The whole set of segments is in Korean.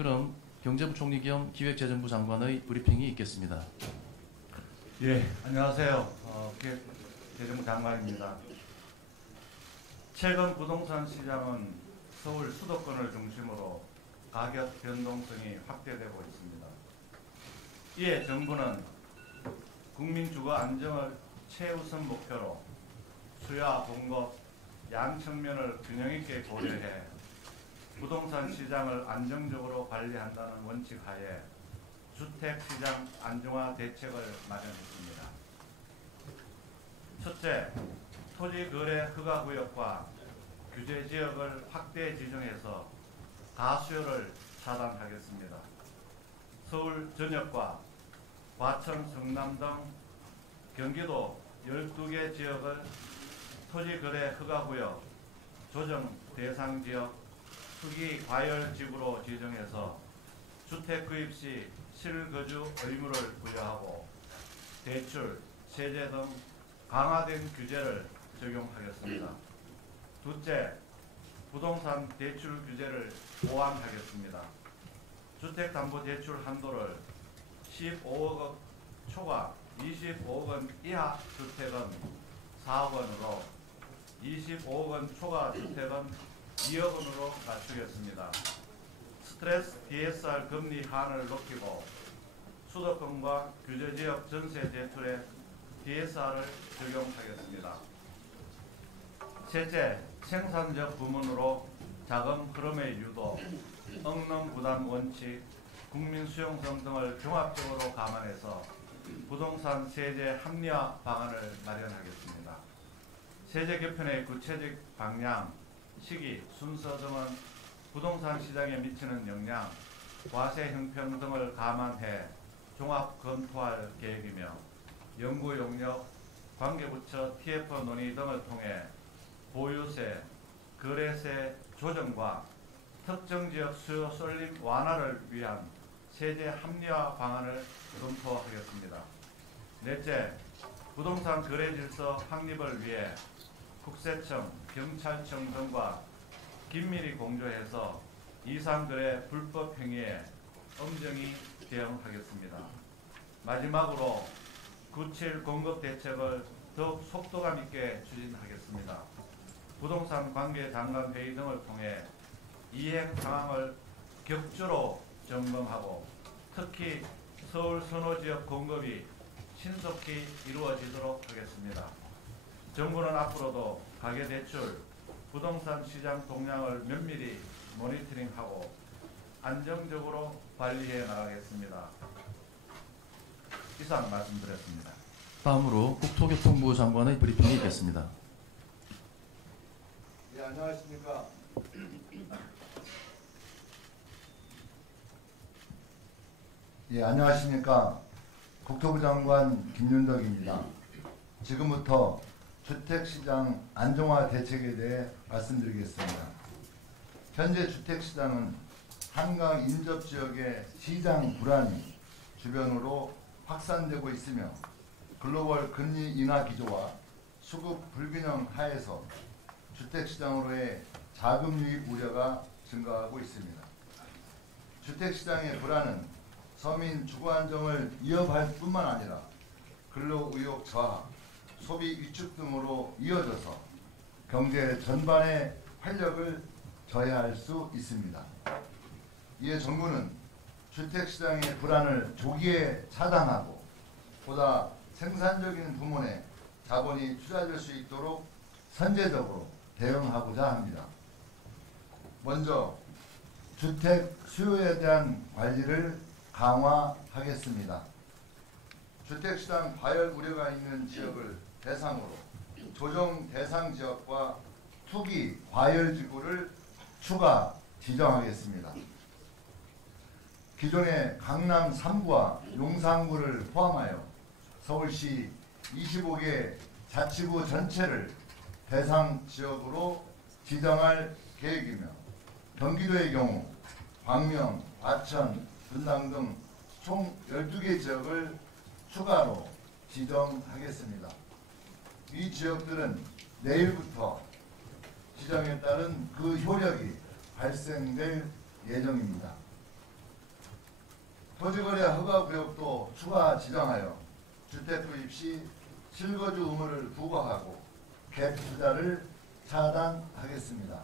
그럼 경제부총리 겸 기획재정부 장관의 브리핑이 있겠습니다. 예, 안녕하세요. 기획재정부 장관입니다. 최근 부동산 시장은 서울 수도권을 중심으로 가격 변동성이 확대되고 있습니다. 이에 정부는 국민 주거 안정을 최우선 목표로 수요와 공급, 양 측면을 균형 있게 고려해 부동산 시장을 안정적으로 관리한다는 원칙 하에 주택시장 안정화 대책을 마련했습니다. 첫째, 토지거래 허가구역과 규제지역을 확대 지정해서 가수요를 차단하겠습니다. 서울 전역과 과천, 성남 등 경기도 12개 지역을 토지거래 허가구역, 조정 대상지역, 투기 과열지구로 지정해서 주택 구입 시 실거주 의무를 부여하고 대출, 세제 등 강화된 규제를 적용하겠습니다. 둘째, 부동산 대출 규제를 보완하겠습니다. 주택담보대출 한도를 15억 원 초과 25억 원 이하 주택은 4억 원으로 25억 원 초과 주택은 2억 원으로 낮추겠습니다. 스트레스 DSR 금리 한을 높이고 수도권과 규제지역 전세 대출에 DSR을 적용하겠습니다. 셋째, 생산적 부문으로 자금 흐름의 유도, 억능 부담 원칙, 국민 수용성 등을 종합적으로 감안해서 부동산 세제 합리화 방안을 마련하겠습니다. 세제 개편의 구체적 방향, 시기, 순서 등은 부동산 시장에 미치는 영향, 과세 형평 등을 감안해 종합 검토할 계획이며 연구 용역, 관계부처 TF 논의 등을 통해 보유세, 거래세 조정과 특정 지역 수요 쏠림 완화를 위한 세제 합리화 방안을 검토하겠습니다. 넷째, 부동산 거래 질서 확립을 위해 국세청, 경찰청 등과 긴밀히 공조해서 이상거래 불법 행위에 엄정히 대응하겠습니다. 마지막으로 9.7 공급 대책을 더욱 속도감 있게 추진하겠습니다. 부동산 관계 장관 회의 등을 통해 이행 상황을 격주로 점검하고 특히 서울 선호지역 공급이 신속히 이루어지도록 하겠습니다. 정부는 앞으로도 가계대출, 부동산 시장 동향을 면밀히 모니터링하고 안정적으로 관리해 나가겠습니다. 이상 말씀드렸습니다. 다음으로 국토교통부 장관의 브리핑이 있겠습니다. 네, 안녕하십니까. 예, 안녕하십니까. 국토부 장관 김윤덕입니다. 지금부터 주택시장 안정화 대책에 대해 말씀드리겠습니다. 현재 주택시장은 한강 인접지역의 시장 불안이 주변으로 확산되고 있으며 글로벌 금리 인하 기조와 수급 불균형 하에서 주택시장으로의 자금 유입 우려가 증가하고 있습니다. 주택시장의 불안은 서민 주거 안정을 이어갈 뿐만 아니라 근로 의욕 저하, 소비 위축 등으로 이어져서 경제 전반의 활력을 저해할 수 있습니다. 이에 정부는 주택시장의 불안을 조기에 차단하고 보다 생산적인 부문에 자본이 투자될 수 있도록 선제적으로 대응하고자 합니다. 먼저 주택 수요에 대한 관리를 강화하겠습니다. 주택시장 과열 우려가 있는 지역을 대상으로 조정 대상 지역과 투기 과열 지구를 추가 지정하겠습니다. 기존의 강남 3구와 용산구를 포함하여 서울시 25개 자치구 전체를 대상 지역으로 지정할 계획이며 경기도의 경우 광명, 과천, 분당 등 총 12개 지역을 추가로 지정하겠습니다. 이 지역들은 내일부터 지정에 따른 그 효력이 발생될 예정입니다. 토지거래 허가구역도 추가 지정하여 주택 구입 시 실거주 의무를 부과하고 갭 투자를 차단하겠습니다.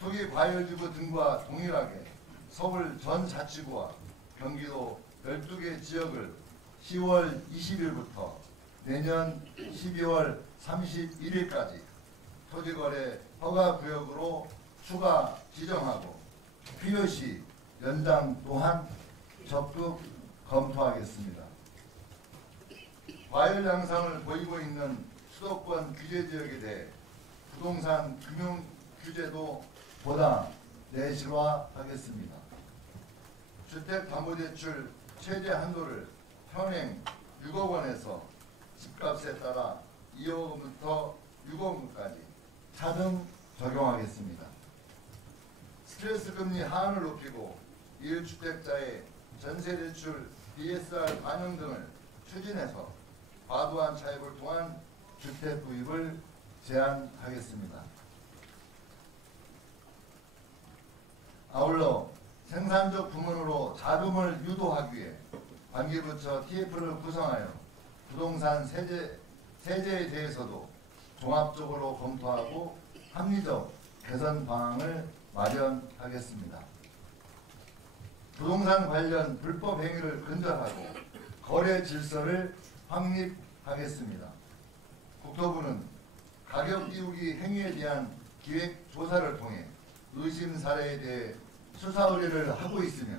투기 과열지구 등과 동일하게 서울 전 자치구와 경기도 12개 지역을 10월 20일부터 내년 12월 31일까지 토지거래 허가구역으로 추가 지정하고 필요시 연장 또한 적극 검토하겠습니다. 과열 양상을 보이고 있는 수도권 규제지역에 대해 부동산 금융 규제도 보다 내실화하겠습니다. 주택담보대출 최대 한도를 현행 6억 원에서 집값에 따라 2억 원부터 6억 원까지 차등 적용하겠습니다. 스트레스 금리 하한을 높이고 1주택자의 전세대출 DSR 반영 등을 추진해서 과도한 차입을 통한 주택 구입을 제한하겠습니다. 아울러 생산적 부문으로 자금을 유도하기 위해 관계부처 TF를 구성하여 부동산 세제에 대해서도 종합적으로 검토하고 합리적 개선 방안을 마련하겠습니다. 부동산 관련 불법 행위를 근절하고 거래 질서를 확립하겠습니다. 국토부는 가격 띄우기 행위에 대한 기획 조사를 통해 의심 사례에 대해 수사 의뢰를 하고 있으며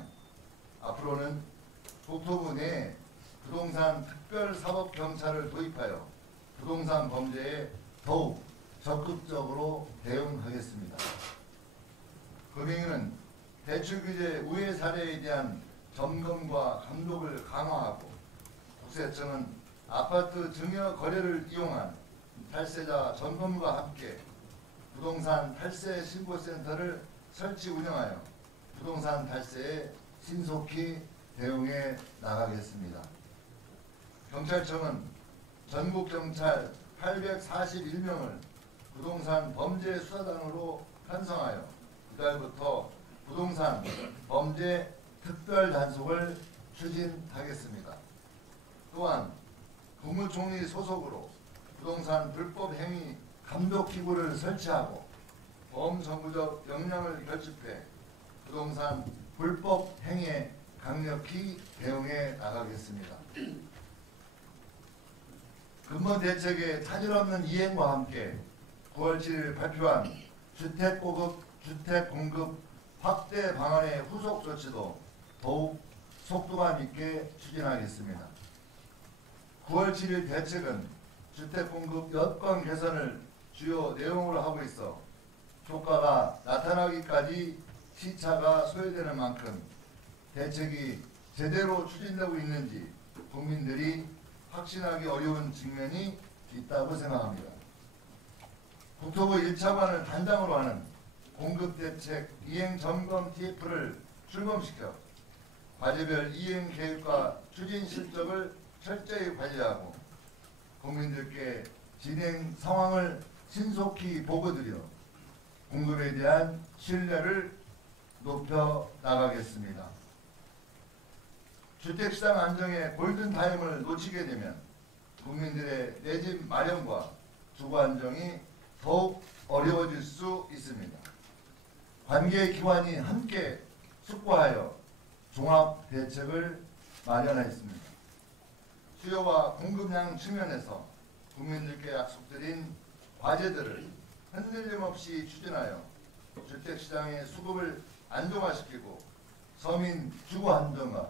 앞으로는 국토부 내 부동산 특별사법경찰을 도입하여 부동산 범죄에 더욱 적극적으로 대응하겠습니다. 금융위는 대출규제 우회 사례에 대한 점검과 감독을 강화하고 국세청은 아파트 증여 거래를 이용한 탈세자 점검과 함께 부동산 탈세 신고센터를 설치 운영하여 부동산 탈세에 신속히 대응해 나가겠습니다. 경찰청은 전국경찰 841명을 부동산 범죄 수사단으로 편성하여 이달부터 부동산 범죄 특별 단속을 추진하겠습니다. 또한 국무총리 소속으로 부동산 불법 행위 감독기구를 설치하고 범정부적 역량을 결집해 부동산 불법 행위에 강력히 대응해 나가겠습니다. 근본 대책의 차질 없는 이행과 함께 9월 7일 발표한 주택 공급 확대 방안의 후속 조치도 더욱 속도감 있게 추진하겠습니다. 9월 7일 대책은 주택 공급 여건 개선을 주요 내용으로 하고 있어 효과가 나타나기까지 시차가 소요되는 만큼 대책이 제대로 추진되고 있는지 국민들이 확신하기 어려운 측면이 있다고 생각합니다. 국토부 1차관을 단장으로 하는 공급대책 이행점검 TF를 출범시켜 과제별 이행계획과 추진 실적을 철저히 관리하고 국민들께 진행 상황을 신속히 보고드려 공급에 대한 신뢰를 높여 나가겠습니다. 주택시장 안정의 골든타임을 놓치게 되면 국민들의 내 집 마련과 주거 안정이 더욱 어려워질 수 있습니다. 관계기관이 함께 숙고하여 종합대책을 마련하였습니다. 수요와 공급량 측면에서 국민들께 약속드린 과제들을 흔들림 없이 추진하여 주택시장의 수급을 안정화시키고 서민 주거 안정화,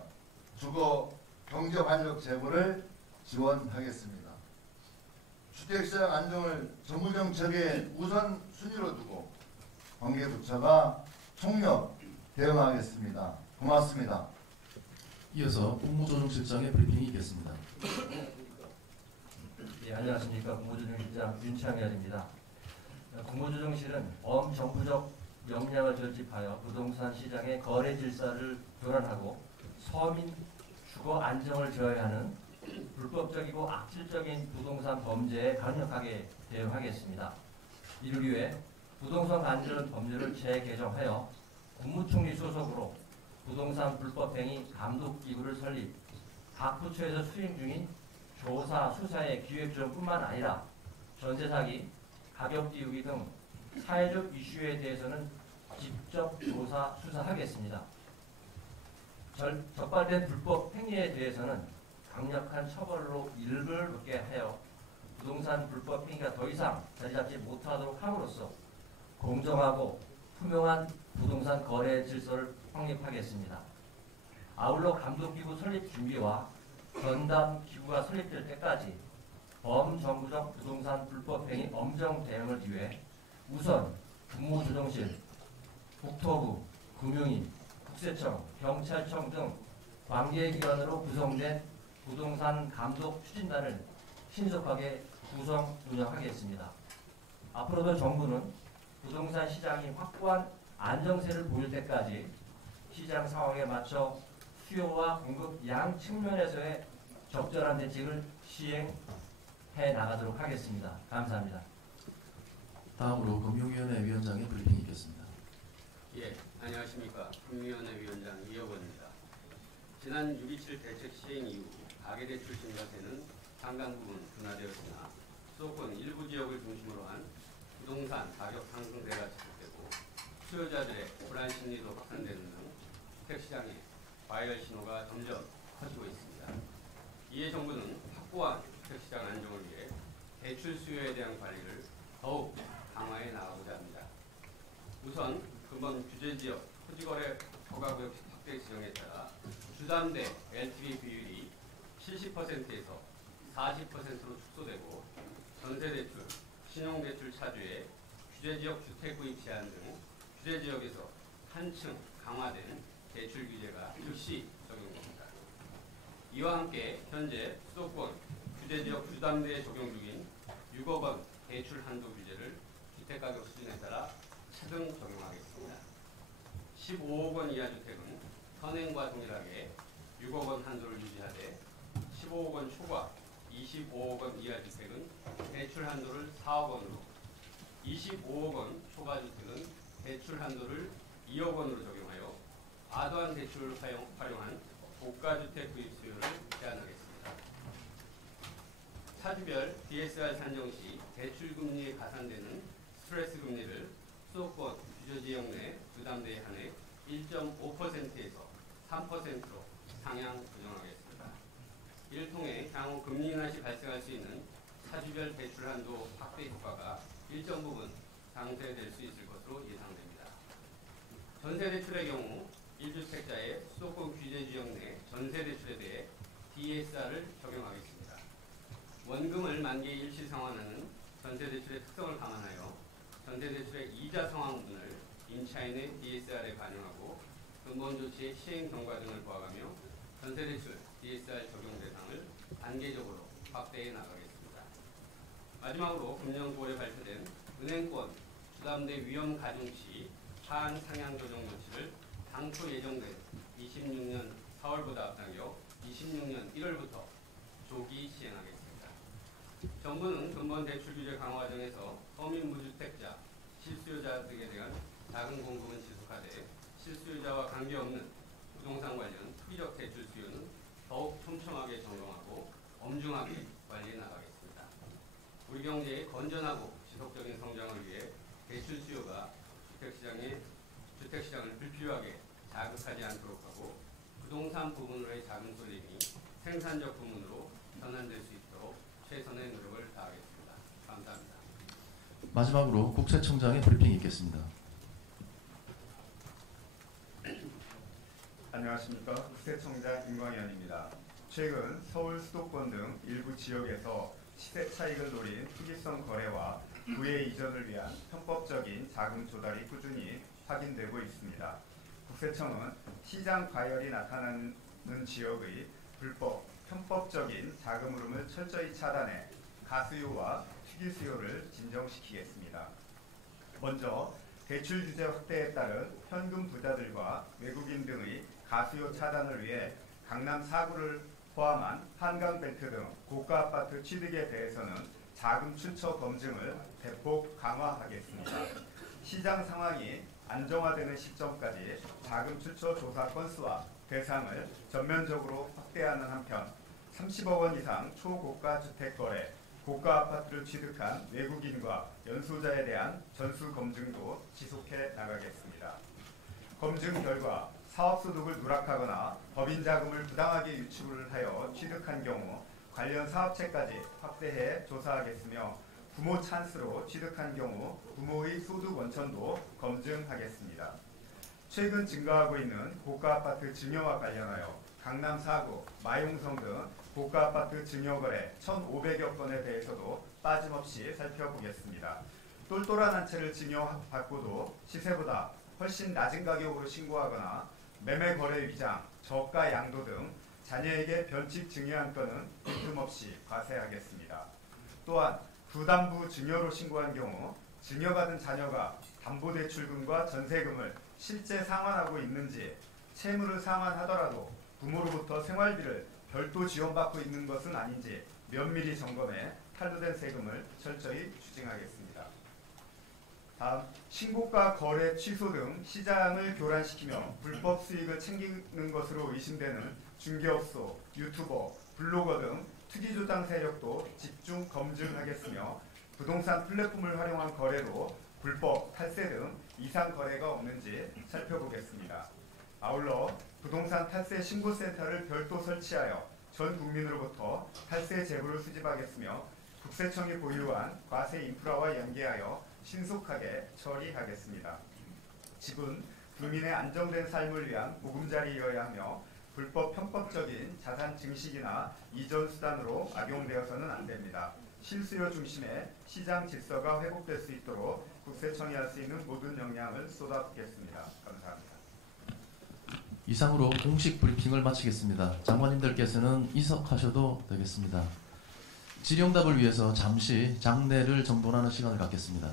주거 경제활력 제고를 지원하겠습니다. 주택시장 안정을 정부정책의 우선순위로 두고 관계부처가 총력 대응하겠습니다. 고맙습니다. 이어서 국무조정실장의 브리핑이 있겠습니다. 예, 안녕하십니까. 국무조정실장 윤창열입니다. 국무조정실은 범정부적 역량을 결집하여 부동산 시장의 거래 질서를 교란하고 서민 주거 안정을 저해하는 불법적이고 악질적인 부동산 범죄에 강력하게 대응하겠습니다. 이를 위해 부동산 관련 법률을 재개정하여 국무총리 소속으로 부동산 불법행위 감독기구를 설립, 각 부처에서 수행 중인 조사, 수사의 기획조정뿐만 아니라 전세 사기, 가격 띄우기 등 사회적 이슈에 대해서는 직접 조사, 수사하겠습니다. 적발된 불법 행위에 대해서는 강력한 처벌로 일벌받게 하여 부동산 불법 행위가 더 이상 자리 잡지 못하도록 함으로써 공정하고 투명한 부동산 거래 질서를 확립하겠습니다. 아울러 감독기구 설립 준비와 전담 기구가 설립될 때까지 범정부적 부동산 불법 행위 엄정 대응을 위해 우선 국무조정실, 국토부, 금융위, 국세청, 경찰청 등 관계기관으로 구성된 부동산 감독 추진단을 신속하게 구성 운영하겠습니다. 앞으로도 정부는 부동산 시장이 확고한 안정세를 보일 때까지 시장 상황에 맞춰 수요와 공급 양 측면에서의 적절한 대책을 시행해 나가도록 하겠습니다. 감사합니다. 다음으로 금융위원회 위원장의 브리핑이 있겠습니다. 예, 안녕하십니까. 금융위원회 위원장 이혁원입니다. 지난 6.27 대책 시행 이후 가계대출 증가세는 상당 부분 둔화되었으나 수도권 일부 지역을 중심으로 한 부동산 가격 상승세가 지속되고 수요자들의 불안 심리도 확산되는 등 주택시장의 과열 신호가 점점 커지고 있습니다. 이에 정부는 확고한 주택시장 안정을 위해 대출 수요에 대한 관리를 더욱 강화해 나가고자 합니다. 우선 근본 규제지역 토지거래 허가구역 확대 지정에 따라 주담대 LTV 비율이 70%에서 40%로 축소되고 전세대출, 신용대출 차주의 규제지역 주택구입 제한 등 규제지역에서 한층 강화된 대출 규제가 즉시 적용됩니다. 이와 함께 현재 수도권 규제지역 주담대에 적용 중인 6억 원 대출 한도 규제를 주택가격 수준에 따라 차등 적용하겠습니다. 15억 원 이하 주택은 현행과 동일하게 6억 원 한도를 유지하되 15억 원 초과 25억 원 이하 주택은 대출 한도를 4억 원으로 25억 원 초과 주택은 대출 한도를 2억 원으로 적용하여 과도한 대출을 활용한 고가주택 구입 수요를 제한하겠습니다. 차주별 DSR 산정 시 대출 금리에 가산되는 스트레스 금리를 수도권 규제지역 내 주담대에 한해 1.5%에서 3%로 상향 조정하겠습니다. 이를 통해 향후 금리 인하 시 발생할 수 있는 차주별 대출 한도 확대 효과가 일정 부분 상쇄될 수 있을 것으로 예상됩니다. 전세대출의 경우 1주택자의 수도권 규제지역 내 전세대출에 대해 DSR을 적용하겠습니다. 원금을 만기 일시 상환하는 전세대출의 특성을 감안하여 전세대출의 이자 상환 부분을 임차인의 DSR에 반영하고 근본 조치의 시행 경과 등을 보아가며 전세대출 DSR 적용 대상을 단계적으로 확대해 나가겠습니다. 마지막으로 금년 9월에 발표된 은행권 주담대 위험 가중 시 하한 상향 조정 조치를 당초 예정된 26년 4월보다 앞당겨 26년 1월부터 조기 시행하겠습니다. 정부는 근본 대출 규제 강화 과정에서 서민 무주택자, 실수요자 등에 대한 자금 공급은 지속하되 실수요자와 관계없는 부동산 관련 투기적 대출 수요는 더욱 촘촘하게 점검하고 엄중하게 관리해 나가겠습니다. 우리 경제의 건전하고 지속적인 성장을 위해 대출 수요가 주택시장을 불필요하게 자극하지 않도록 하고 부동산 부분으로의 자금 쏠림이 생산적 부문으로 전환될 수 있도록 최선의 노력을 다하겠습니다. 감사합니다. 마지막으로 국세청장의 브리핑이 있겠습니다. 안녕하십니까. 국세청장 임광현입니다. 최근 서울 수도권 등 일부 지역에서 시세 차익을 노린 투기성 거래와 부의 이전을 위한 편법적인 자금 조달이 꾸준히 확인되고 있습니다. 국세청은 시장 과열이 나타나는 지역의 불법, 편법적인 자금 흐름을 철저히 차단해 가수요와 투기 수요를 진정시키겠습니다. 먼저 대출 규제 확대에 따른 현금 부자들과 외국인 등의 가수요 차단을 위해 강남 4구를 포함한 한강벨트 등 고가 아파트 취득에 대해서는 자금 출처 검증을 대폭 강화하겠습니다. 시장 상황이 안정화되는 시점까지 자금 출처 조사 건수와 대상을 전면적으로 확대하는 한편 30억 원 이상 초고가 주택 거래, 고가 아파트를 취득한 외국인과 연소자에 대한 전수 검증도 지속해 나가겠습니다. 검증 결과 사업소득을 누락하거나 법인 자금을 부당하게 유출을 하여 취득한 경우 관련 사업체까지 확대해 조사하겠으며 부모 찬스로 취득한 경우 부모의 소득 원천도 검증하겠습니다. 최근 증가하고 있는 고가 아파트 증여와 관련하여 강남 4구, 마용성 등 고가 아파트 증여 거래 1,500여 건에 대해서도 빠짐없이 살펴보겠습니다. 똘똘한 한 채를 증여받고도 시세보다 훨씬 낮은 가격으로 신고하거나 매매 거래 위장, 저가 양도 등 자녀에게 변칙 증여한 건은 빈틈없이 과세하겠습니다. 또한 부담부 증여로 신고한 경우 증여받은 자녀가 담보대출금과 전세금을 실제 상환하고 있는지, 채무를 상환하더라도 부모로부터 생활비를 별도 지원받고 있는 것은 아닌지 면밀히 점검해 탈루된 세금을 철저히 추징하겠습니다. 다음, 신고가 거래 취소 등 시장을 교란시키며 불법 수익을 챙기는 것으로 의심되는 중개업소, 유튜버, 블로거 등 투기조장 세력도 집중 검증하겠으며 부동산 플랫폼을 활용한 거래로 불법, 탈세 등 이상 거래가 없는지 살펴보겠습니다. 아울러 부동산 탈세 신고센터를 별도 설치하여 전 국민으로부터 탈세 제보를 수집하겠으며 국세청이 보유한 과세 인프라와 연계하여 신속하게 처리하겠습니다. 집은 국민의 안정된 삶을 위한 보금자리여야 하며 불법 편법적인 자산 증식이나 이전 수단으로 악용되어서는 안 됩니다. 실수요 중심의 시장 질서가 회복될 수 있도록 국세청이 할 수 있는 모든 역량을 쏟아붓겠습니다. 감사합니다. 이상으로 공식 브리핑을 마치겠습니다. 장관님들께서는 이석하셔도 되겠습니다. 질의응답을 위해서 잠시 장내를 정돈하는 시간을 갖겠습니다.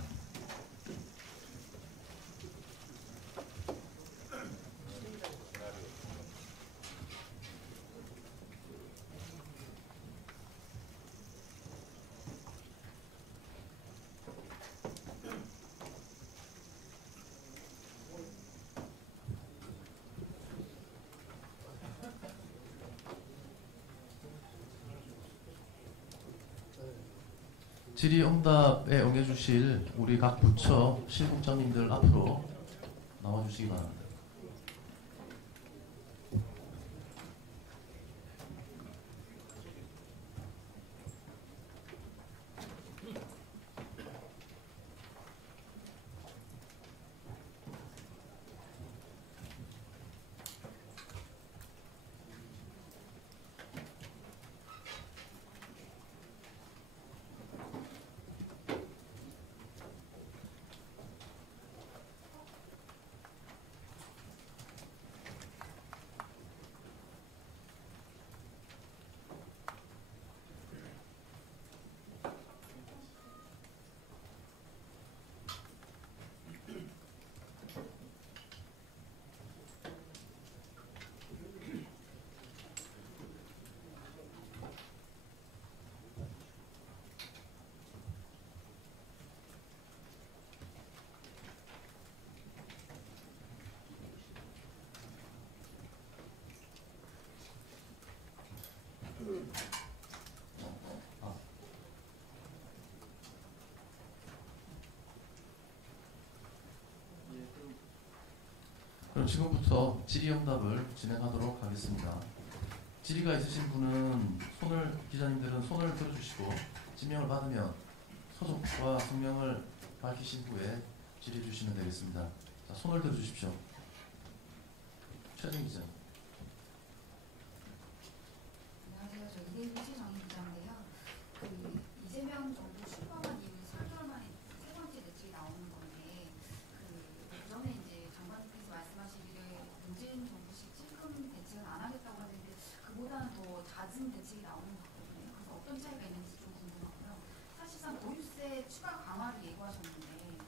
질의응답에 응해주실 우리 각 부처 실국장님들 앞으로 나와주시기 바랍니다. 그럼 지금부터 질의응답을 진행하도록 하겠습니다. 질의가 있으신 분은 기자님들은 손을 들어주시고 지명을 받으면 소속과 성명을 밝히신 후에 질의해 주시면 되겠습니다. 자, 손을 들어주십시오. 최진 기자. 안녕하세요. 저 이대희 정의 기자인데요. 이재명 정부 출범한 이후 3개월 만에 세 번째 대책이 나오는 건데 그전에 이제 장관님께서 말씀하시기를 문재인 정부식 찔끔 대책은 안 하겠다고 하는데 그보다는 더 잦은 대책이 나오는 것 같거든요. 그래서 어떤 차이가 있는지 좀 궁금하고요. 사실상 보유세 추가 강화를 예고하셨는데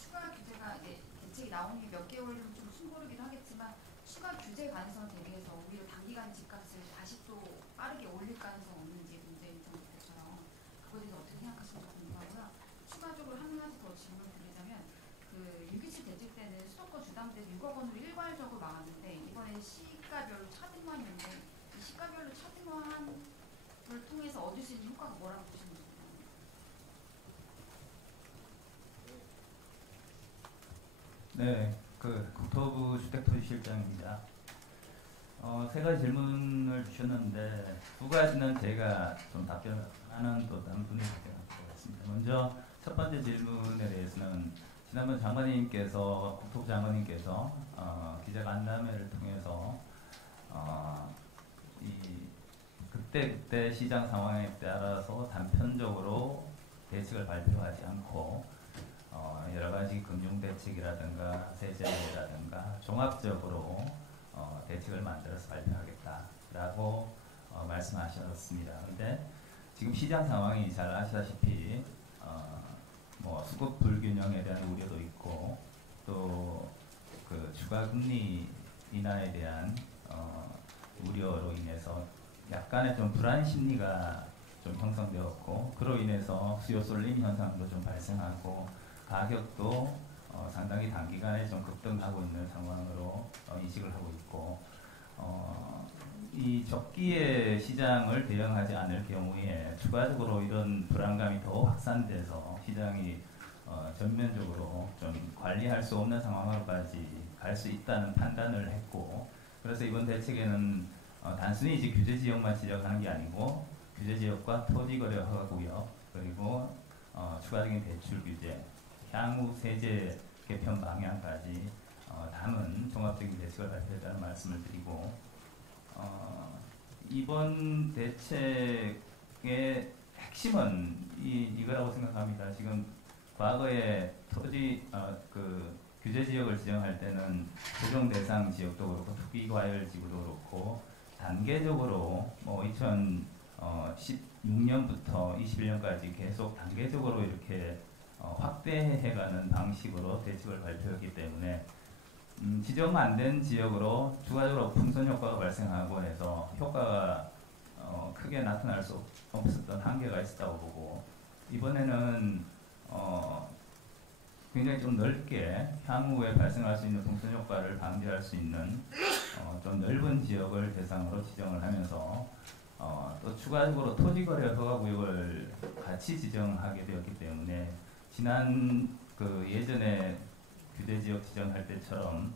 추가 규제가 이제 대책이 나오는 게 몇 개월은 좀 숨고르기도 하겠지만 추가 규제 가능성을 대비해서 오히려 단기간 집값을 다시 또 빠르게 올릴 가능성 없는지 문재인 정부처럼 그거에 대해서 어떻게 생각하시는지 궁금하고요. 추가적으로 한 가지 더 질문을 드리자면 그 6.27 대책 때는 수도권 주담대에서 6억 원으로 일괄적으로 막았는데 이번엔 시가별로 차등화했는데 이 시가별로 차등화를 통해서 얻을 수 있는 효과가 뭐라고 보시는 거예요? 네, 그 국토부 주택토지실장입니다. 세 가지 질문을 주셨는데 두 가지는 제가 좀 답변하는 또 다른 분이 답변할 것 같습니다. 먼저 첫 번째 질문에 대해서는 지난번 장관님께서 국토부 장관님께서 기자간담회를 통해서 이 그때 시장 상황에 따라서 단편적으로 대책을 발표하지 않고 여러 가지 금융 대책이라든가 세제라든가 종합적으로 대책을 만들어서 발표하겠다라고 말씀하셨습니다. 그런데 지금 시장 상황이 잘 아시다시피 뭐 수급 불균형에 대한 우려도 있고 또 그 추가 금리 인하에 대한 우려로 인해서 약간의 좀 불안 심리가 좀 형성되었고 그로 인해서 수요 쏠림 현상도 좀 발생하고 가격도 상당히 단기간에 좀 급등하고 있는 상황으로 인식을 하고 있고 이 적기에 시장을 대응하지 않을 경우에 추가적으로 이런 불안감이 더 확산돼서 시장이 전면적으로 좀 관리할 수 없는 상황으로까지 갈 수 있다는 판단을 했고 그래서 이번 대책에는 단순히 이제 규제 지역만 지적하는 게 아니고 규제 지역과 토지 거래 허가 구역 그리고 추가적인 대출 규제 향후 세제 개편 방향까지 담은 종합적인 대책을 발표했다는 말씀을 드리고 이번 대책의 핵심은 이거라고 생각합니다. 지금 과거에 토지 그 규제 지역을 지정할 때는 조정 대상 지역도 그렇고 투기 과열 지구도 그렇고 단계적으로 뭐 2016년부터 21년까지 계속 단계적으로 이렇게 확대해가는 방식으로 대책을 발표했기 때문에 지정 안 된 지역으로 추가적으로 풍선 효과가 발생하고 해서 효과가 크게 나타날 수 없었던 한계가 있었다고 보고 이번에는 굉장히 좀 넓게 향후에 발생할 수 있는 풍선 효과를 방지할 수 있는 좀 넓은 지역을 대상으로 지정을 하면서 또 추가적으로 토지거래 허가구역을 같이 지정하게 되었기 때문에 지난 그 예전에 규제지역 지정할 때처럼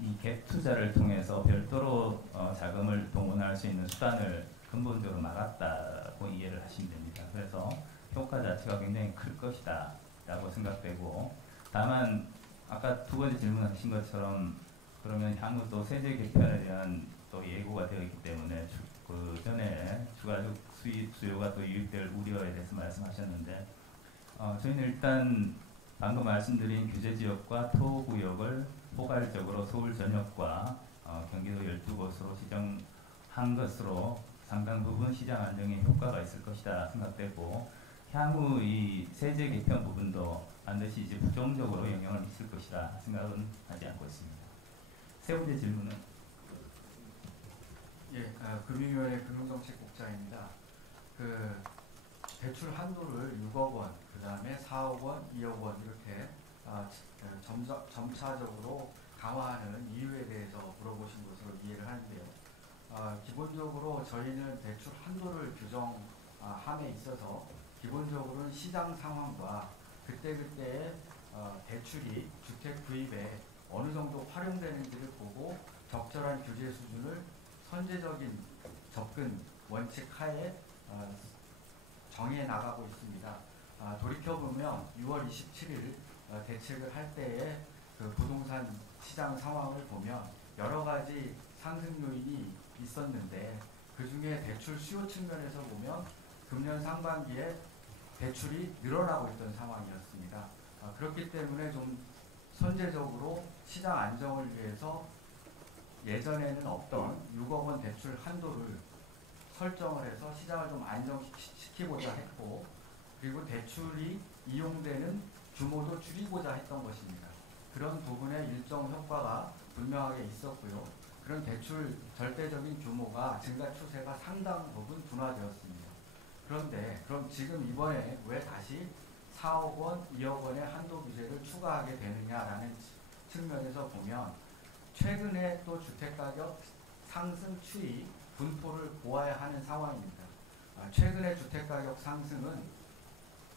이 갭 투자를 통해서 별도로 자금을 동원할 수 있는 수단을 근본적으로 막았다고 이해를 하시면 됩니다. 그래서 효과 자체가 굉장히 클 것이다 라고 생각되고 다만 아까 두 번째 질문하신 것처럼 그러면 향후 또 세제 개편에 대한 또 예고가 되어 있기 때문에 그 전에 추가적 수요가 또 유입될 우려에 대해서 말씀하셨는데 저희는 일단 방금 말씀드린 규제지역과 토구역을 포괄적으로 서울 전역과 경기도 12곳으로 지정한 것으로 상당 부분 시장 안정에 효과가 있을 것이다 생각되고 향후 이 세제 개편 부분도 반드시 이제 부정적으로 영향을 미칠 것이다 생각은 하지 않고 있습니다. 세 번째 질문은 금융위원회 금융정책국장입니다. 그 대출 한도를 6억 원, 그 다음에 4억 원, 2억 원 이렇게 점차적으로 강화하는 이유에 대해서 물어보신 것으로 이해를 하는데요. 기본적으로 저희는 대출 한도를 규정함에 있어서 기본적으로는 시장 상황과 그때그때의 대출이 주택 구입에 어느 정도 활용되는지를 보고 적절한 규제 수준을 선제적인 접근 원칙 하에 정해 나가고 있습니다. 돌이켜보면 6월 27일 대책을 할 때의 그 부동산 시장 상황을 보면 여러 가지 상승 요인이 있었는데 그 중에 대출 수요 측면에서 보면 금년 상반기에 대출이 늘어나고 있던 상황이었습니다. 그렇기 때문에 좀 선제적으로 시장 안정을 위해서 예전에는 없던 6억 원 대출 한도를 설정을 해서 시장을 좀 안정시키고자 했고 그리고 대출이 이용되는 규모도 줄이고자 했던 것입니다. 그런 부분에 일정 효과가 분명하게 있었고요. 그런 대출 절대적인 규모가 증가 추세가 상당 부분 둔화되었습니다. 그런데 그럼 지금 이번에 왜 다시 4억 원, 2억 원의 한도 규제를 추가하게 되느냐라는 측면에서 보면 최근에 또 주택가격 상승 추이 분포를 보아야 하는 상황입니다. 최근의 주택가격 상승은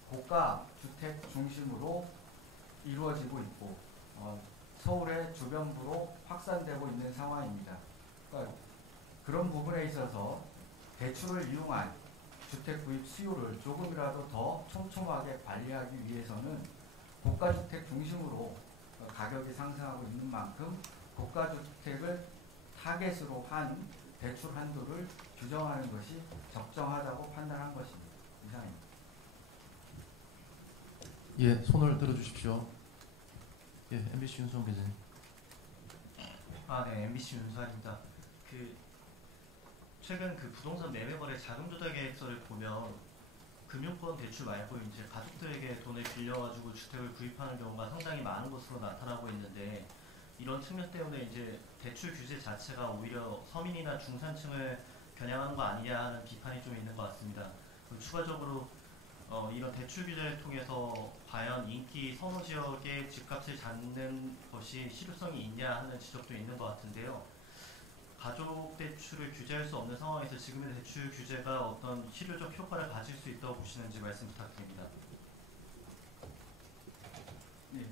고가 주택 중심으로 이루어지고 있고 서울의 주변부로 확산되고 있는 상황입니다. 그러니까 그런 부분에 있어서 대출을 이용한 주택 구입 수요를 조금이라도 더 촘촘하게 관리하기 위해서는 고가주택 중심으로 가격이 상승하고 있는 만큼 고가주택을 타겟으로 한 대출 한도를 규정하는 것이 적정하다고 판단한 것입니다. 이상입니다. 예, 손을 들어주십시오. 예, MBC 윤수홍 기자님. 네, MBC 윤수환입니다. 최근 부동산 매매거래 자금 조달 계획서를 보면 금융권 대출 말고 이제 가족들에게 돈을 빌려가지고 주택을 구입하는 경우가 상당히 많은 것으로 나타나고 있는데 이런 측면 때문에 이제 대출 규제 자체가 오히려 서민이나 중산층을 겨냥하는 거 아니냐 하는 비판이 좀 있는 것 같습니다. 그리고 추가적으로 이런 대출 규제를 통해서 과연 인기 선호 지역의 집값을 잡는 것이 실효성이 있냐 하는 지적도 있는 것 같은데요. 가족 대출을 규제할 수 없는 상황에서 지금의 대출 규제가 어떤 실효적 효과를 가질 수 있다고 보시는지 말씀 부탁드립니다. 네,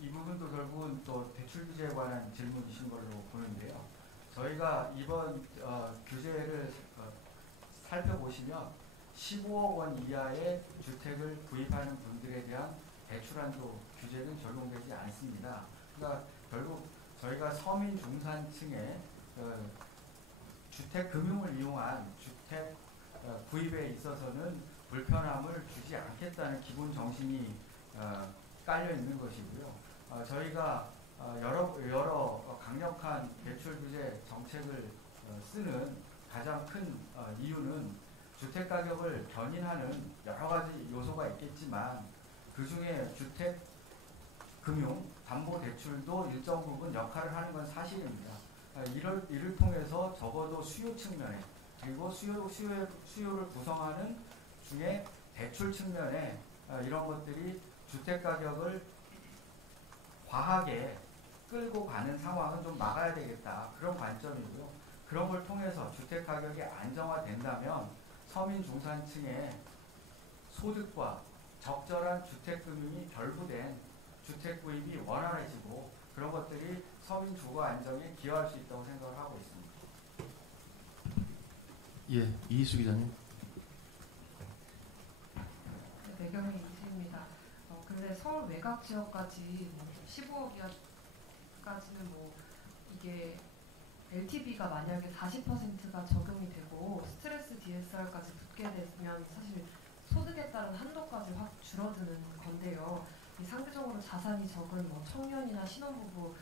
이 부분도 결국은 또 대출 규제에 관한 질문이신 걸로 보는데요. 저희가 이번 규제를 살펴보시면 15억 원 이하의 주택을 구입하는 분들에 대한 대출 한도 규제는 적용되지 않습니다. 그러니까 결국 저희가 서민 중산층의 주택 금융을 이용한 주택 구입에 있어서는 불편함을 주지 않겠다는 기본 정신이 깔려 있는 것이고요. 저희가 여러 강력한 대출 규제 정책을 쓰는 가장 큰 이유는 주택 가격을 견인하는 여러 가지 요소가 있겠지만 그 중에 주택 금융 담보 대출도 일정 부분 역할을 하는 건 사실입니다. 이를 통해서 적어도 수요 측면에 그리고 수요를 구성하는 중에 대출 측면에 이런 것들이 주택 가격을 과하게 끌고 가는 상황은 좀 막아야 되겠다. 그런 관점이고요. 그런 걸 통해서 주택 가격이 안정화된다면 서민 중산층의 소득과 적절한 주택 금융이 결부된 주택 구입이 원활해지고 그런 것들이 서민 주거 안정에 기여할 수 있다고 생각을 하고 있습니다. 예, 이희수 기자님. 네, 배경이 이수입니다. 근데 서울 외곽 지역까지 15억이까지는 이게 LTV가 만약에 40%가 적용이 되고 스트레스 DSR까지 붙게 되면 사실 소득에 따른 한도까지 확 줄어드는 건데요. 상대적으로 자산이 적은 청년이나 신혼부부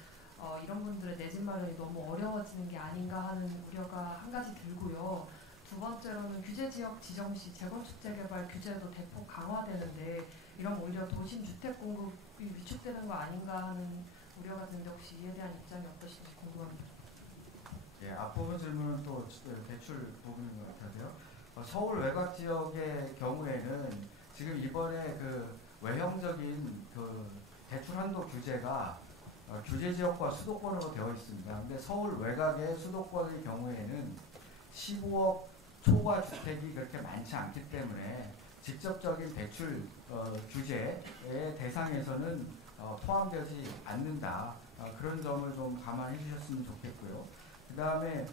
이런 분들의 내 집 마련이 너무 어려워지는 게 아닌가 하는 우려가 한 가지 들고요. 두 번째로는 규제지역 지정 시 재건축 재개발 규제도 대폭 강화되는데 이런 오히려 도심 주택 공급이 위축되는 거 아닌가 하는 우려가 드는데 혹시 이에 대한 입장이 어떠신지 궁금합니다. 예, 앞부분 질문은 또 대출 부분인 것 같아서요. 서울 외곽 지역의 경우에는 지금 이번에 외형적인 대출 한도 규제가 규제 지역과 수도권으로 되어 있습니다. 근데 서울 외곽의 수도권의 경우에는 15억 초과 주택이 그렇게 많지 않기 때문에 직접적인 대출 규제의 대상에서는 포함되지 않는다. 그런 점을 좀 감안해 주셨으면 좋겠고요. 그 다음에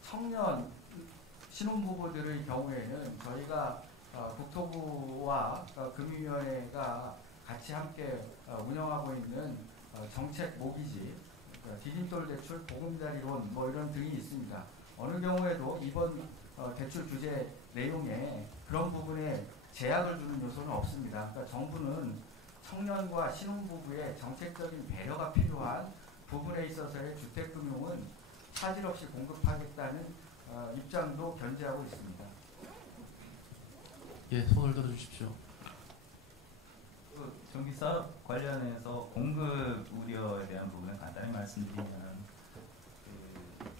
청년 신혼부부들의 경우에는 저희가 국토부와 금융위원회가 같이 함께 운영하고 있는 정책 모기지, 디딤돌 대출, 보금자리론 이런 등이 있습니다. 어느 경우에도 이번 대출 규제 내용에 그런 부분에 제약을 주는 요소는 없습니다. 그러니까 정부는 청년과 신혼부부의 정책적인 배려가 필요한 부분에 있어서의 주택금융은 차질 없이 공급하겠다는 입장도 견지하고 있습니다. 예, 손을 들어주십시오. 전기 사업 관련해서 공급 우려에 대한 부분을 간단히 말씀드리면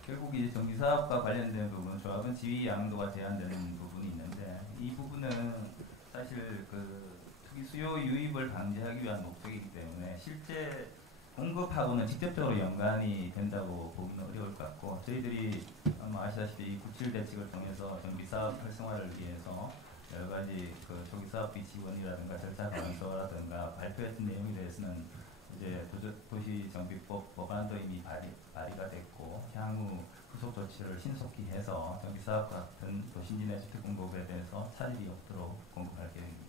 결국 이 전기 사업과 관련된 부분 조합은 지위 양도가 제한되는 부분이 있는데 이 부분은 사실 그 투기 수요 유입을 방지하기 위한 목적이기 때문에 실제 공급하고는 직접적으로 연관이 된다고 보기는 어려울 것 같고, 저희들이 아시다시피 97 대책을 통해서 정비 사업 활성화를 위해서 여러 가지 그 조기 사업비 지원이라든가 절차 간소화라든가 발표했던 내용에 대해서는 이제 도시정비법 법안도 이미 발의가 됐고, 향후 후속 조치를 신속히 해서 정비 사업 같은 도심지 내 주택 공급에 대해서 차질이 없도록 공급할 계획입니다.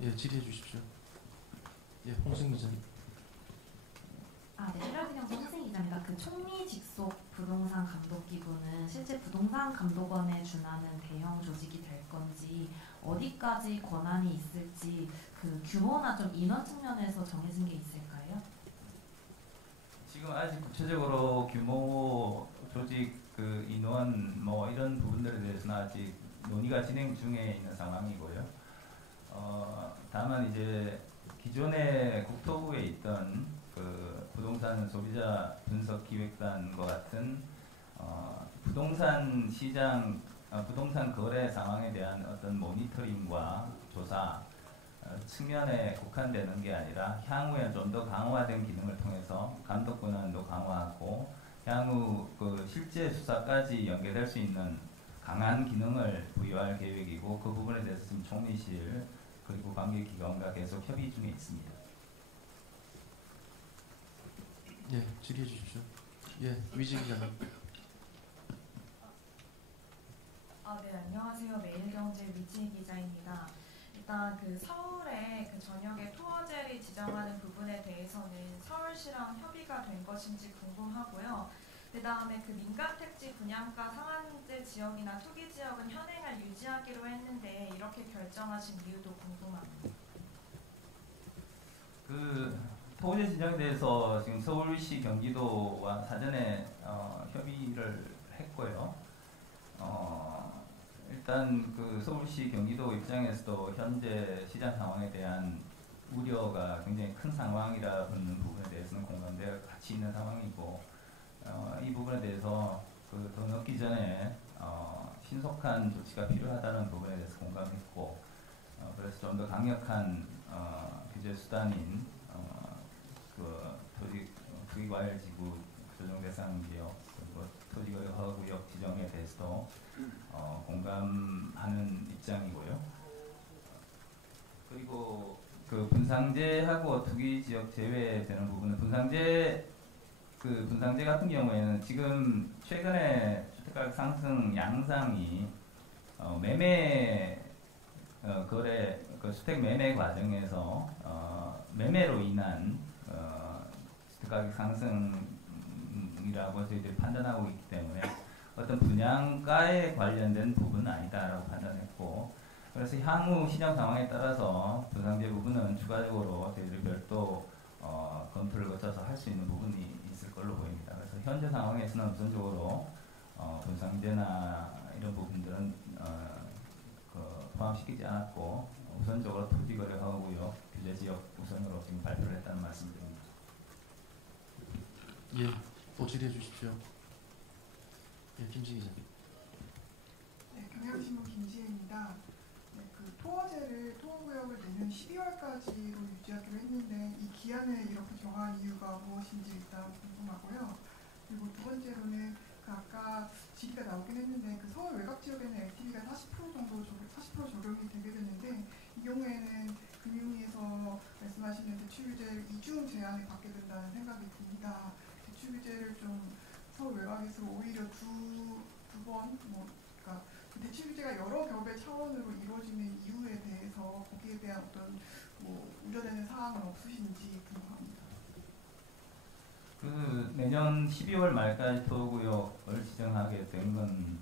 예, 질의해 주십시오. 예, 홍승 기자님. 네, 헬라그냥 홍승 기자입니다. 그 총리 직속 부동산 감독 기구는 실제 부동산 감독원에 준하는 대형 조직이 될 건지, 어디까지 권한이 있을지 그 규모나 좀 인원 측면에서 정해진 게 있을까요? 지금 아직 구체적으로 규모, 조직, 그 인원 뭐 이런 부분들에 대해서는 아직 논의가 진행 중에 있는 상황이고요. 다만 이제 기존에 국토부에 있던 그 부동산 소비자 분석 기획단과 같은 부동산 시장, 부동산 거래 상황에 대한 어떤 모니터링과 조사 측면에 국한되는 게 아니라 향후에 좀 더 강화된 기능을 통해서 감독 권한도 강화하고 향후 그 실제 수사까지 연계될 수 있는 강한 기능을 부여할 계획이고, 그 부분에 대해서 지금 총리실 그리고 관계기관과 계속 협의 중에 있습니다. 예, 질의해 주십시오. 예, 위지 기자님. 네, 안녕하세요. 매일경제 위지 기자입니다. 일단 그 서울의 그 전역의 토어제를 지정하는 부분에 대해서는 서울시랑 협의가 된 것인지 궁금하고요. 그 다음에 그 민간택지 분양가 상한제 지역이나 투기 지역은 현행을 유지하기로 했는데 이렇게 결정하신 이유도 궁금합니다. 그 토지 지정에 대해서 지금 서울시 경기도와 사전에 협의를 했고요. 일단 그 서울시 경기도 입장에서도 현재 시장 상황에 대한 우려가 굉장히 큰 상황이라는 부분에 대해서는 공감대가 같이 있는 상황이고, 이 부분에 대해서 그 더 넣기 전에 신속한 조치가 필요하다는 부분에 대해서 공감했고, 그래서 좀 더 강력한 규제 수단인 그 투기과열지구 조정 대상 지역 그리고 토지거래 허가구역 지정에 대해서도 공감하는 입장이고요. 그리고 그 분상제하고 투기 지역 제외되는 부분은 분상제 같은 경우에는 지금 최근에 주택가격 상승 양상이 매매 거래 그 주택 매매 과정에서 매매로 인한 주택가격 상승이라고 저희들이 판단하고 있기 때문에 어떤 분양가에 관련된 부분은 아니다라고 판단했고, 그래서 향후 시장 상황에 따라서 분상제 부분은 추가적으로 저희들이 별도 검토를 거쳐서 할 수 있는 부분이 있을 걸로 보입니다. 그래서 현재 상황에서는 우선적으로 분상제나 이런 부분들은 포함시키지 않았고, 우선적으로 토지거래 허가구역 규제지역 우선으로 지금 발표를 했다는 말씀드립니다. 예, 또 질의해 주십시오. 예, 김지 기자. 네, 경향신문 김지혜입니다. 네, 그 토어제를 토어구역을 내년 12월까지로 유지하기로 했는데 이 기한을 이렇게 정한 이유가 무엇인지 일단 궁금하고요. 그리고 두 번째로는 그 아까 질의가 나오긴 했는데 그 서울 외곽 지역에는 LTV가 40% 정도 40% 적용이 되게 되는데, 이 경우에는 금융위에서 말씀하시는 대출 규제를 이중 제한을 받게 된다는 생각이 듭니다. 대출 규제를 좀 서울 외곽에서 오히려 두 번 그러니까 대출 규제가 여러 겹의 차원으로 이루어지는 이유에 대해서 거기에 대한 어떤 우려되는 사항은 없으신지 궁금합니다. 그 내년 12월 말까지 토구역을 지정하게 된 건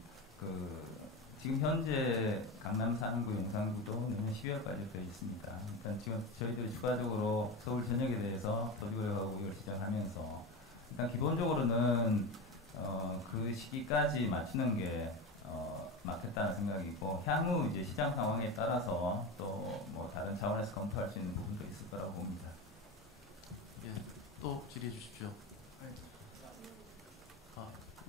지금 현재 강남 사는구, 용산구도 내년 12월까지 되어 있습니다. 일단 지금 저희들이 추가적으로 서울 전역에 대해서 토지거래구역을 지정하면서 일단 기본적으로는 그 시기까지 맞추는 게 맞겠다는 생각이고, 향후 이제 시장 상황에 따라서 또 뭐 다른 차원에서 검토할 수 있는 부분도 있을 거라고 봅니다. 예, 또 질의해 주십시오.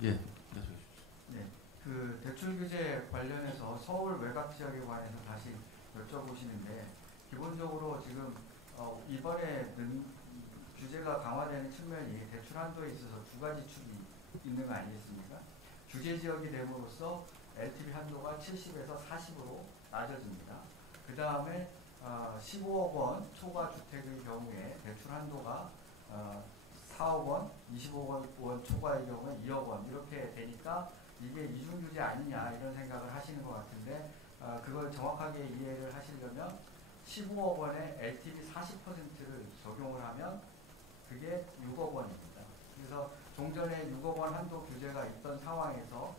예, 네, 그 대출 규제 관련해서 서울 외곽 지역에 관해서 다시 여쭤보시는데 기본적으로 지금 이번에 규제가 강화되는 측면이 대출 한도에 있어서 두 가지 축이 있는 거 아니겠습니까? 규제 지역이 됨으로써 LTV 한도가 70에서 40으로 낮아집니다. 그 다음에 15억 원 초과 주택의 경우에 대출 한도가 4억 원, 25억 원 초과의 경우에 2억 원 이렇게 되니까 이게 이중규제 아니냐 이런 생각을 하시는 것 같은데 그걸 정확하게 이해를 하시려면 15억 원에 LTV 40%를 적용을 하면 그게 6억 원입니다. 그래서 종전에 6억 원 한도 규제가 있던 상황에서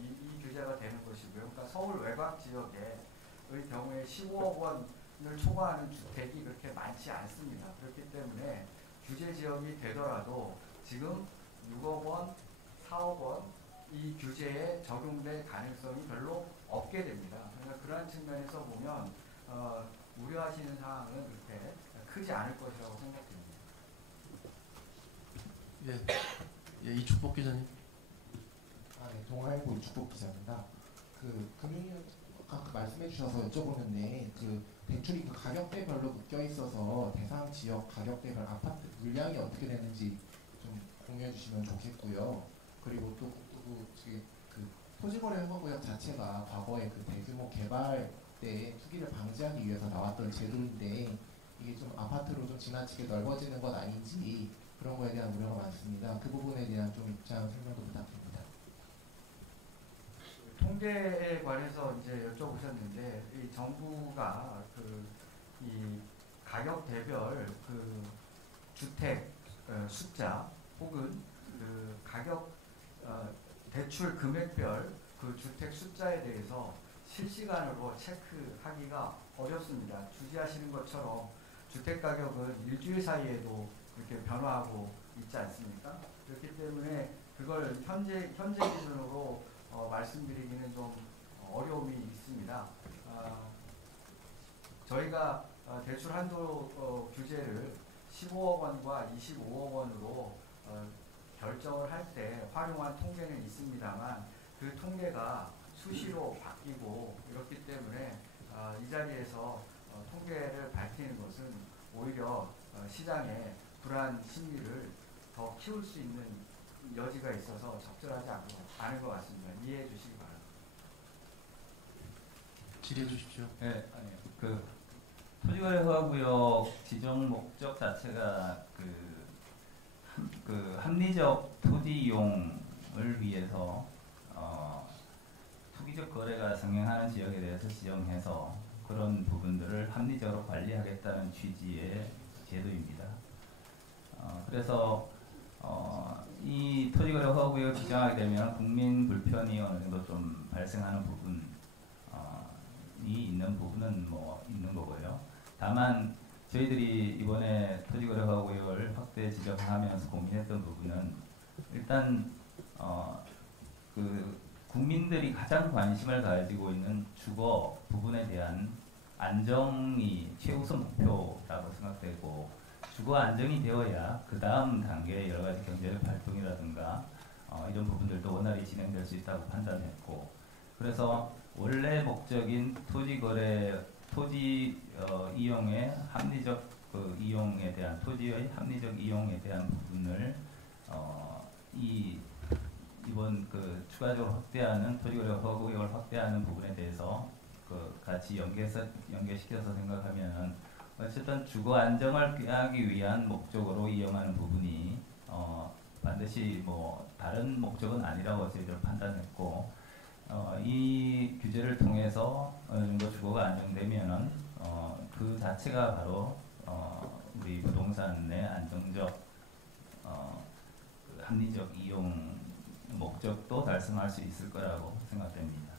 이 규제가 되는 것이고요. 그러니까 서울 외곽 지역의 경우에 15억 원을 초과하는 주택이 그렇게 많지 않습니다. 그렇기 때문에 규제 지역이 되더라도 지금 6억 원, 4억 원 이 규제에 적용될 가능성이 별로 없게 됩니다. 그러니까 그러한 측면에서 보면 우려하시는 사항은 그렇게 크지 않을 것이라고 생각됩니다. 예, 이축복 기자님. 네, 동아일보 이축복 기자입니다. 그 금융위원 아까 말씀해 주셔서 여쭤보는데 그 대출이 그 가격대별로 묶여 있어서 대상 지역 가격대별 아파트 물량이 어떻게 되는지 좀 공유해 주시면 좋겠고요. 그리고 또 그 토지거래허가구역 자체가 과거에 그 대규모 개발 때 투기를 방지하기 위해서 나왔던 제도인데 이게 좀 아파트로 좀 지나치게 넓어지는 것 아닌지 그런 거에 대한 우려가 많습니다. 그 부분에 대한 좀 입장 설명도 부탁드립니다. 통계에 관해서 이제 여쭤보셨는데 이 정부가 이 가격대별 그 주택 숫자 혹은 그 가격 대출 금액별 그 주택 숫자에 대해서 실시간으로 체크하기가 어렵습니다. 주지하시는 것처럼 주택 가격은 일주일 사이에도 그렇게 변화하고 있지 않습니까? 그렇기 때문에 그걸 현재 기준으로 말씀드리기는 좀 어려움이 있습니다. 저희가 대출 한도 규제를 15억 원과 25억 원으로 결정을 할 때 활용한 통계는 있습니다만 그 통계가 수시로 바뀌고 이렇기 때문에 이 자리에서 통계를 밝히는 것은 오히려 시장의 불안 심리를 더 키울 수 있는 여지가 있어서 적절하지 않은 것 같습니다. 이해해 주시기 바랍니다. 질의해 주십시오. 네, 아니요. 그 토지거래허가구역 지정 목적 자체가 그 합리적 토지 이용을 위해서 투기적 거래가 성행하는 지역에 대해서 지정해서 그런 부분들을 합리적으로 관리하겠다는 취지의 제도입니다. 그래서 이 토지거래허가구역을 지정하게 되면 국민 불편이 어느 정도 좀 발생하는 부분이 있는 부분은 뭐 있는 거고요. 다만 저희들이 이번에 토지거래허가구역을 확대 지정하면서 고민했던 부분은 일단 그 국민들이 가장 관심을 가지고 있는 주거 부분에 대한 안정이 최우선 목표라고 생각되고 주거 안정이 되어야 그 다음 단계의 여러 가지 경제적 활동이라든가 이런 부분들도 원활히 진행될 수 있다고 판단했고 그래서 원래 목적인 토지 이용의 합리적 그 이용에 대한 토지의 합리적 이용에 대한 부분을 이번 그 추가적으로 확대하는 토지거래허가구역을 확대하는 부분에 대해서 그 같이 연계시켜서 생각하면은 어쨌든 주거 안정을 꾀하기 위한 목적으로 이용하는 부분이 반드시 뭐 다른 목적은 아니라고 저희들 판단했고 이 규제를 통해서 어느 정도 주거가 안정되면은 그 자체가 바로 우리 부동산의 안정적 그 합리적 이용 목적도 달성할 수 있을 거라고 생각됩니다.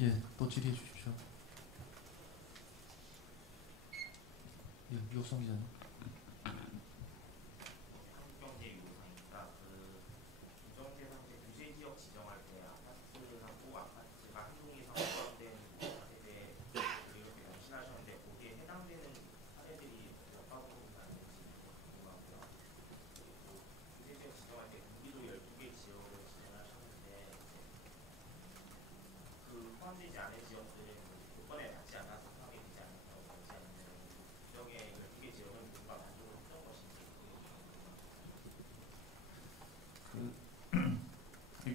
예, 또 질의해 주십시오. 예, 유옥성 기자님. 지정할 때 경기도 12개 지역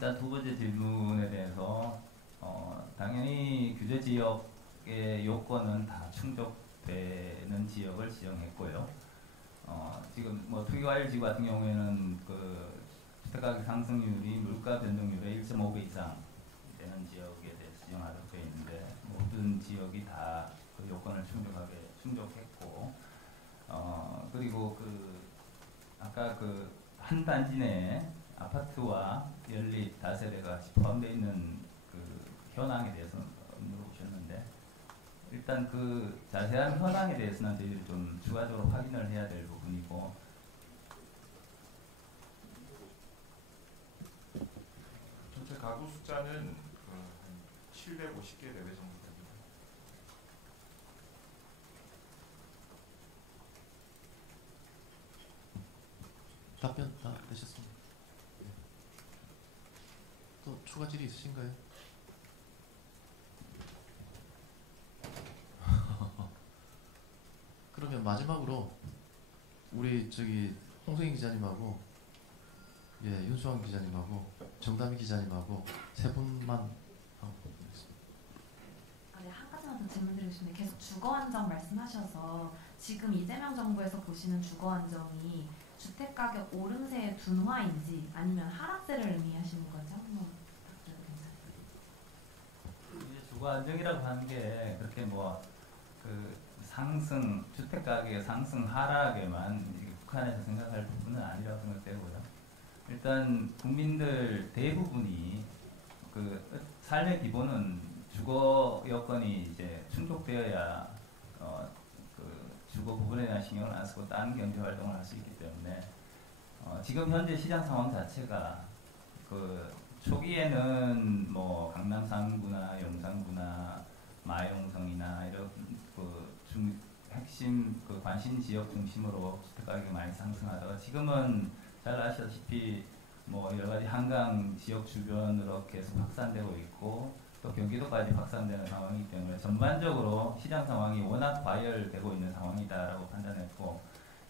일단 두 번째 질문에 대해서 당연히 규제 지역의 요건은 다 충족되는 지역을 지정했고요. 지금 뭐 투기과열지 같은 경우에는 그 주택가격 상승률이 물가 변동률의 1.5배 이상 되는 지역에 대해서 지정하도록 되어 있는데 모든 지역이 다 그 요건을 충족했고 그리고 그 아까 그 한 단지 내에 아파트와 연립 다세대가 포함되어 있는 그 현황에 대해서 물어보셨는데 일단 그 자세한 현황에 대해서는 저희들이 좀 추가적으로 확인을 해야 될 부분이고 전체 가구 숫자는 한 750개 내외 정도 됩니다. 답변 다 되셨습니다. 네. 또 추가 질의 있으신가요? 그러면 마지막으로 우리 저기 홍성희 기자님하고 윤수환 기자님하고 정담희 기자님하고 세 분만 하고 있습니다. 네, 한 가지만 더 질문드리고 싶은데 계속 주거 안정 말씀하셔서 지금 이재명 정부에서 보시는 주거 안정이 주택가격 오름세의 둔화인지 아니면 하락세를 의미하시는 건지 한번 부탁드려도 괜찮을까요? 이제 주거 안정이라고 하는 게 그렇게 뭐 그 상승 주택 가격의 상승 하락에만 국한해서 생각할 부분은 아니라고 생각되고요. 일단 국민들 대부분이 그 삶의 기본은 주거 여건이 이제 충족되어야 그 주거 부분에 대한 신경을 안 쓰고 다른 경제 활동을 할 수 있기 때문에 지금 현재 시장 상황 자체가 그 초기에는 뭐 강남 상구나 용산구나 마용성이나 이런 그 핵심 그 관심 지역 중심으로 주택 가격이 많이 상승하다가 지금은 잘 아시다시피 뭐 여러 가지 한강 지역 주변으로 계속 확산되고 있고 또 경기도까지 확산되는 상황이기 때문에 전반적으로 시장 상황이 워낙 과열되고 있는 상황이다라고 판단했고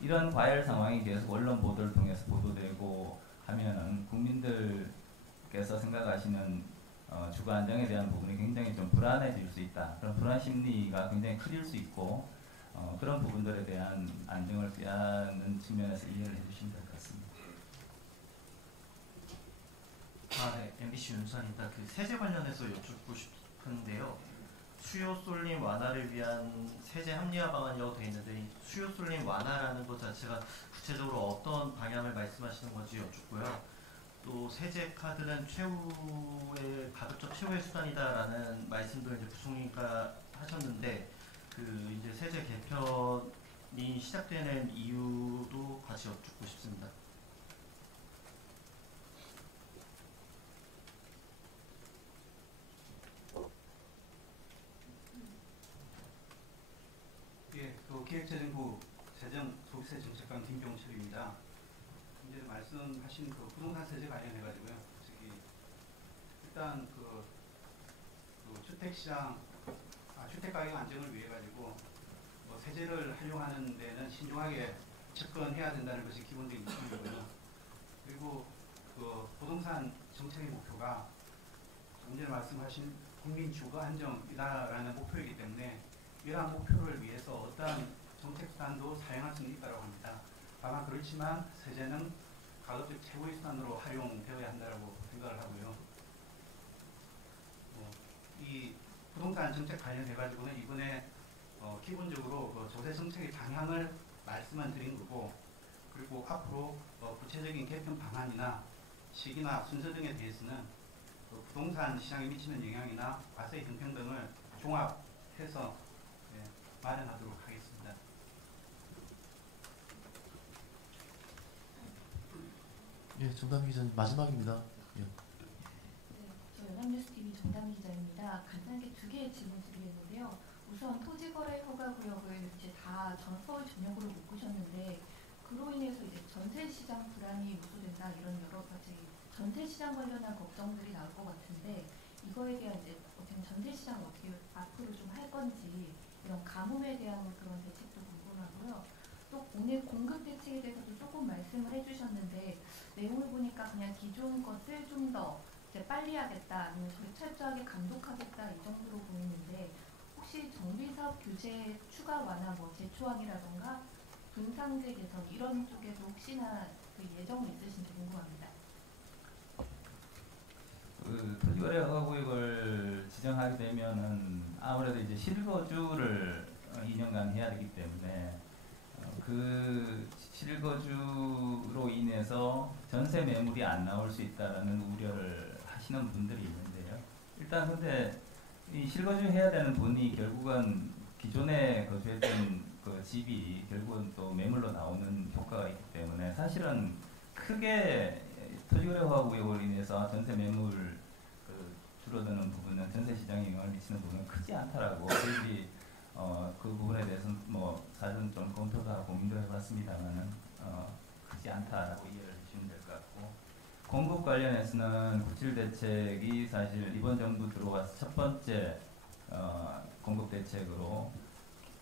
이런 과열 상황이 계속 언론 보도를 통해서 보도되고 하면은 국민들께서 생각하시는 주거 안정에 대한 부분이 굉장히 좀 불안해질 수 있다. 그런 불안 심리가 굉장히 커질 수 있고 그런 부분들에 대한 안정을 빼앗는 측면에서 이해를 해주시면 될 것 같습니다. 네, MBC 윤수환입니다. 그 세제 관련해서 여쭙고 싶은데요. 수요 쏠림 완화를 위한 세제 합리화 방안이라고 되어 있는데 이 수요 쏠림 완화라는 것 자체가 구체적으로 어떤 방향을 말씀하시는 건지 여쭙고요. 또 세제 카드는 최후의 가급적 최후의 수단이다라는 말씀도 이제 부총리가 하셨는데 그 이제 세제 개편이 시작되는 이유도 같이 여쭙고 싶습니다. 예, 그 기획재정부 재정 소비세 정책관 김병철입니다. 이제 말씀하신 그 부동산 세제 관련해 가지고요. 일단 그 주택시장 주택 가격 안정을 위해 가지고 뭐 세제를 활용하는 데는 신중하게 접근해야 된다는 것이 기본적인 입장이고요. 그리고 그 부동산 정책의 목표가 좀 전에 말씀하신 국민 주거 안정이다라는 목표이기 때문에 이러한 목표를 위해서 어떠한 정책 수단도 사용할 수는 있다고 합니다. 다만 그렇지만 세제는 가급적 최고의 수단으로 활용되어야 한다고 생각을 하고요. 이 부동산 정책 관련해 가지고는 이번에 기본적으로 그 조세 정책의 방향을 말씀을 드린 거고, 그리고 앞으로 구체적인 개편 방안이나 시기나 순서 등에 대해서는 그 부동산 시장에 미치는 영향이나 과세 형평 등을 종합해서 마련하도록 하겠습니다. 예, 정담희 기자님 마지막입니다. 예. 네, 저 연합뉴스TV 정담희 기자입니다. 간단하게 두 개의 질문 드리겠는데요. 우선 토지거래 허가구역을 이제 다 서울 전역으로 묶으셨는데 그로 인해서 이제 전세시장 불안이 우수된다 이런 여러 가지 전세시장 관련한 걱정들이 나올 것 같은데 이거에 대한 이제 어떻게 전세시장을 어떻게 앞으로 좀 할 건지 이런 가뭄에 대한 그런 대책도 궁금하고요. 또 오늘 공급 대책에 대해서도 조금 말씀을 해주셨는데 내용을 보니까 그냥 기존 것을 좀 더 철저하게 감독하겠다 이 정도로 보이는데 혹시 정비사업 규제 추가 완화, 뭐 재초항이라던가 분상제 개선 이런 쪽에도 혹시나 그 예정이 있으신지 궁금합니다. 그 토지거래허가구역을 지정하게 되면은 아무래도 이제 실거주를 2년간 해야 되기 때문에 그 실거주로 인해서 전세 매물이 안 나올 수 있다라는 우려를 하시는 분들이 있는데요. 일단 근데 이 실거주 해야 되는 돈이 결국은 기존에 거주했던 그 집이 결국은 또 매물로 나오는 효과가 있기 때문에 사실은 크게 토지거래허가구역으로 인해서 전세 매물 그 줄어드는 부분은 전세 시장에 영향을 미치는 부분은 크지 않다라고 저희들이 그 부분에 대해서는 뭐 사전 좀 검토도 하고 고민도 해봤습니다만은 크지 않다라고 이해를 해주시면 될 것 같고, 공급 관련해서는 구칠 대책이 사실 이번 정부 들어와서 첫 번째 공급 대책으로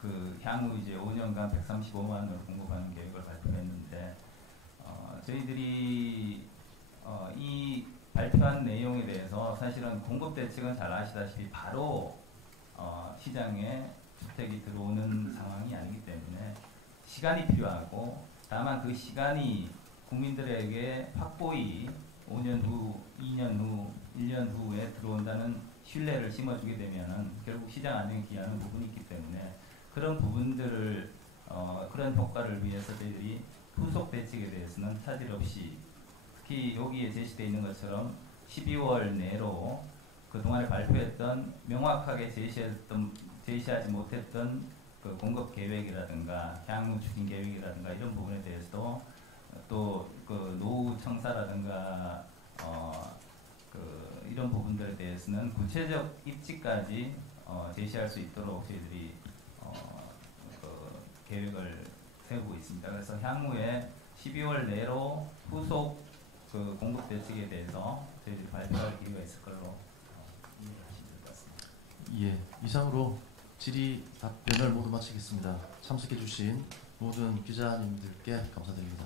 그 향후 이제 5년간 135만 원을 공급하는 계획을 발표했는데 저희들이 이 발표한 내용에 대해서 사실은 공급 대책은 잘 아시다시피 바로 시장에 주택이 들어오는 상황이 아니기 때문에 시간이 필요하고, 다만 그 시간이 국민들에게 확고히 5년 후, 2년 후, 1년 후에 들어온다는 신뢰를 심어주게 되면은 결국 시장 안정에 기여하는 부분이 있기 때문에 그런 부분들을 그런 효과를 위해서 저희들이 후속 대책에 대해서는 차질 없이 특히 여기에 제시되어 있는 것처럼 12월 내로 그동안에 발표했던 명확하게 제시하지 못했던 그 공급 계획이라든가 향후 추진 계획이라든가 이런 부분에 대해서도 또 그 노후 청사라든가 그 이런 부분들에 대해서는 구체적 입지까지 제시할 수 있도록 저희들이 그 계획을 세우고 있습니다. 그래서 향후에 12월 내로 후속 그 공급 대책에 대해서 저희들이 발표할 기회가 있을 걸로 이해하시면 될 것 같습니다. 예, 이상으로 질의 답변을 모두 마치겠습니다. 참석해 주신 모든 기자님들께 감사드립니다.